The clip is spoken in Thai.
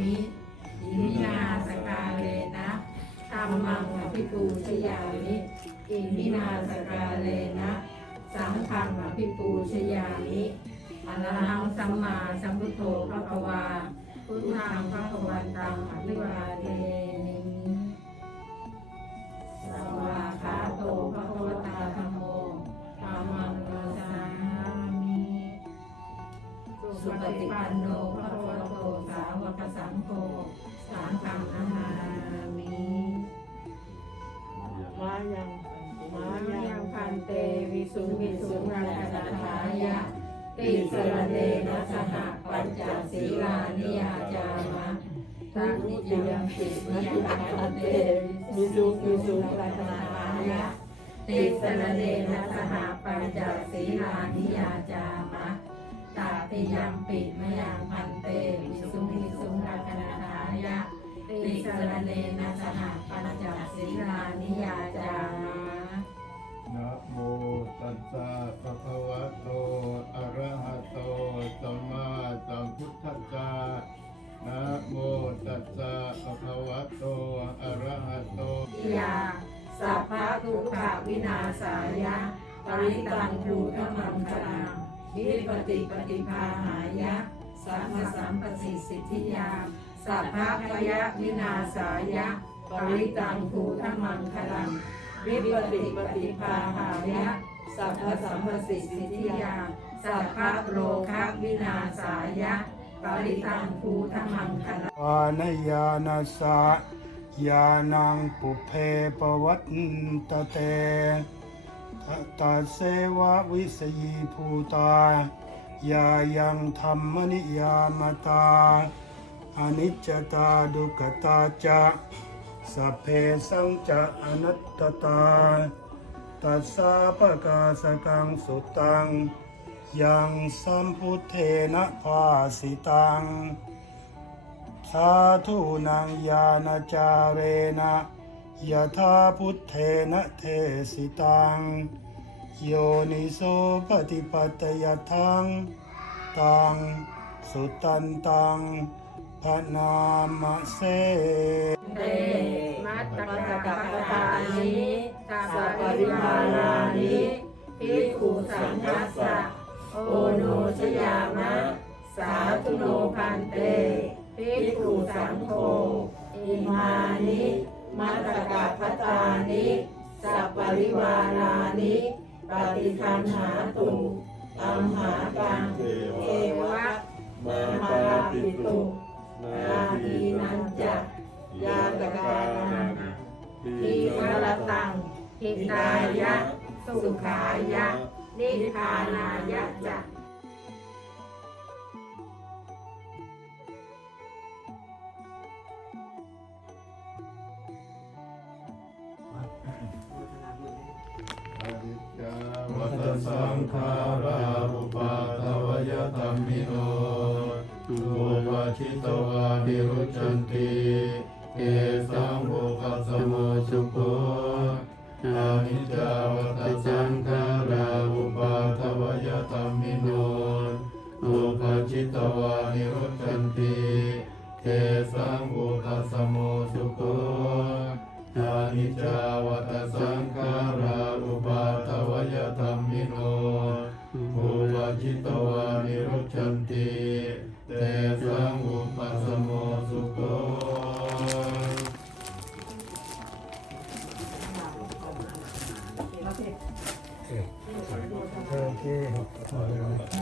มิอิมินาสกาเลนะธรรมังอภิปูชยามิอิมินาสกาเลนะ สังฆังอภิปูชยามิอรหังสัมมาสัมพุทโธพระกวาพุทธังพระกวันตังอภิวาเทนิ ปฏิปันโนพระคโตสาวกสังโฆสังฆังนามามิมายังมายังพันเตวิสุงวิสุงรัตนาทายะติสรเนนะสหปัญจศีลานิยาจามะทักนิยังติยังพันเตวิสุงวิสุงรัตนาทายะติสรเนนะสหปัญจศีลานิยาจามะ ตาติยัมปิมยังพันเตวิสุงวิสุงรัตนาทายะติสรณเนนะสหปัญจศีลานิยาจามะนะโมตัสสะภะคะวะโตอะระหะโตสัมมาสัมพุทธัสสะนะโมตัสสะภะคะวะโตอะระหะโตยาสัพพะทุกขวินาศายะปริตังภูตมังคลัง วิปติปฏิภาหายะ สัมมสัมปสิสิทธิยา สัพพะพยะวินาศายะ ปริตังภูตมังคลังวิปติปฏิภาหายะ สัพพสัมปสิสิทธิยา สัพพะโลคะวินาศายะ ปริตังภูตมังคลังวานยานาสะยานังปุเพปวัตตเต ทะตาเสวะวิสยีภูตายายังธรรมนิยามตาอนิจจตาดุกตาจะสัพเพสังจะอนัตตตา ตัสสะปะกาสกังสุตัง ยังสัมพุทเทนะภาสิตัง สาธุนังยานาจาเรนะ ยะธาพุทเทนะเทสิตัง โยนิโสปฏิปัตยทังตัง สุตันตังพระนามเสเตมัตตกะปะทานิสัพปริมารานิภิกขุสังคัสสะโอโนชยามะ สาธุโนพันเตภิกขุสังโฆอิมานิ มัตตกะปะทานิสัพปริวารานิปฏิคันหาตุตัมหากังเอวะมามาตาลาปิปิตุนาทีนันันนจะจะยาตกานังทีฆรตังหิตายะ สุขายะ นิพพานายะจะ คาราอุปาทวยธรรมิโนตุวาชิตวานิรุจันติเอสังโฆคัสโมสุโคอานิจจาว เอามารับหน่อยท่านส